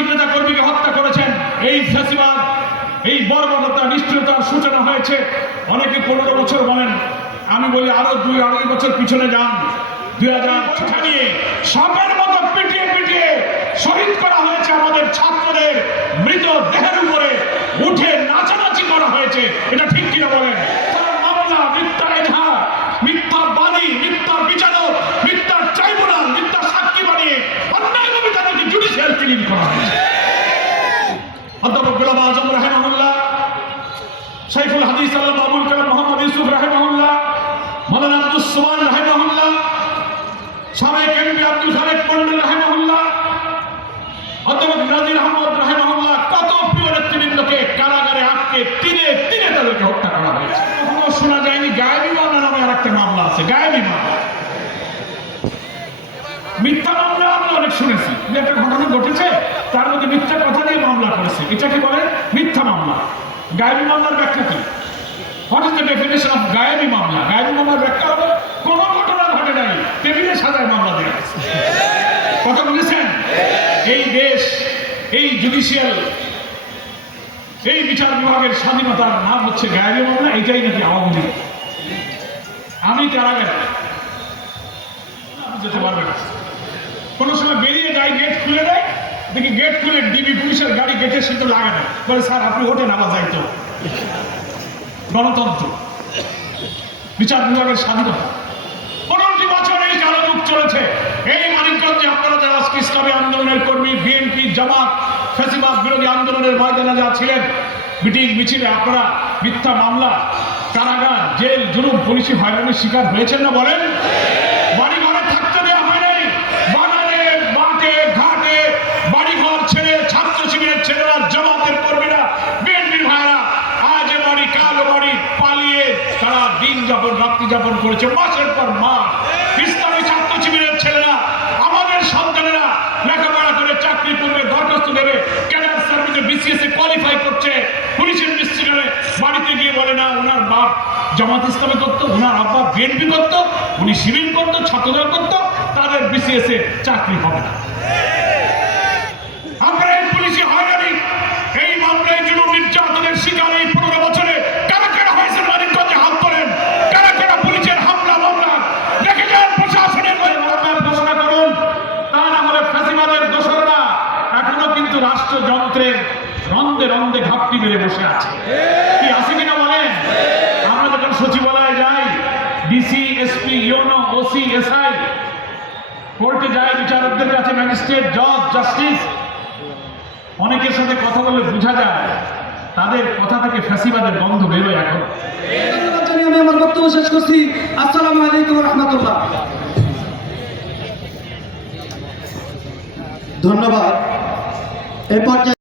সামাজিক নেতা কর্মীকে হত্যা করেছেন। এই ফ্যাসিবাদ, এই বর্বরতা নিশ্চয়তার সূচনা হয়েছে। অনেকে পনেরো বছর বলেন, আমি বলি আরও দুই আড়াই বছর পিছনে যান। দুই হাজার নিয়ে সবের মতো পিটিয়ে পিটিয়ে শহীদ করা হয়েছে আমাদের ছাত্রদের মৃত দেহের উপরে। উঠে নাচানাচি করা হয়েছে। এটা ঠিক কিনা বলেন? সাবেক এমপি আব্দুল খালেক মন্ডল রাহেমাহুল্লাহ অধ্যাপক নাজির আহমদ রাহেমাহুল্লাহ, কত প্রিয় নেতৃবৃন্দকে কারাগারে আটকে তিনে তিনে তাদেরকে হত্যা করা হয়েছে। কখনো শোনা যায়নি, গায়েবী মামলা নামে আর একটা মামলা আছে, গায়েবী মামলা। মিথ্যা মামলা আমরা অনেক শুনেছি, যে একটা ঘটনা ঘটেছে, তার মধ্যে মিথ্যা কথা দিয়ে মামলা করেছে। এটাকে বলে? মিথ্যা মামলা। গায়েবী মামলার ব্যাখ্যা কি? হোয়াট ইজ ডেফিনেশন অফ গায়েবী মামলা? গায়েবী মামলার ব্যাখ্যা হবে কোনো ঘটনা ঘটে নাই টেবিলে সাজায় মামলা দেওয়া হয়েছে। কথা বুঝেছেন এই দেশ, এই জুডিশিয়াল এই বিচার বিভাগের স্বাধীনতার নাম হচ্ছে গায়েবী মামলা এটাই নাকি আওয়ামী লীগ। আমি কারাগারে আপনি যেতে পারবে না। কোনো সময় বেরিয়ে যায় গেট খুলে দেয়, দেখি গেট খুলে ডিবি পুলিশের গাড়ি গেটের সাথে না বলে, স্যার, আপনি ওঠেন আবার যাইতো গণতন্ত্র, বিচার বিভাগের স্বাধীনতা পনেরোটি বছর এই কারাযুগ চলেছে এই মানিকগঞ্জে আপনারা যারা আজকে ইসলামী আন্দোলনের কর্মী বিএনপি জামাত ফেসিবাদ বিরোধী আন্দোলনের ময়দানে যারা ছিলেন মিটিং মিছিলে আপনারা মিথ্যা মামলা, কারাগার, জেল, জুলুম, পুলিশি হয়রানির শিকার হয়েছেন না বলেন? বাড়ি ছেড়ে ছাত্র শিবিরের ছেলেরা পালিয়ে দিন যাপন রাত্রি যাপন করেছে। মাসের পর মাস ইসলামী ছাত্র শিবিরের ছেলেরা আমাদের সন্তানেরা লেখাপড়া করে চাকরি করবে দরখাস্ত দেবে ক্যাডার সার্ভিসে বিসিএস এ কোয়ালিফাই করছে পুলিশের মিস্ত্রিরে বাড়িতে গিয়ে বলে, না, ওনার বাপ জামাত ইসলামে করতো, ওনার আব্বা বিএনপি করতো, উনি শিবির করতো, ছাত্রদল করতো, তাদের বিসিএস এ চাকরি হবে না। আপনারা এই পনেরো বছরে হয়েছে পুলিশের হামলা প্রশাসনের না এখনও কিন্তু রাষ্ট্রযন্ত্রের রন্ধে রন্ধে ঘাপটি মেরে বসে আছে কি আছে কিনা বলেন আমরা যখন সচিবালয়ে যাই DC SP UNO OC SI কোর্টে যায় বিচারকদের কাছে, ম্যাজিস্ট্রেট, জজ, জাস্টিস। অনেকের সাথে কথা বলে বোঝা যায়, তাদের কথা থেকে ফ্যাসিবাদের গন্ধ বেরোয় এখন। আমি আমার বক্তব্য শেষ করছি। আসসালামু আলাইকুম রহমতুল্লাহ। ধন্যবাদ। এ পর্যায়ে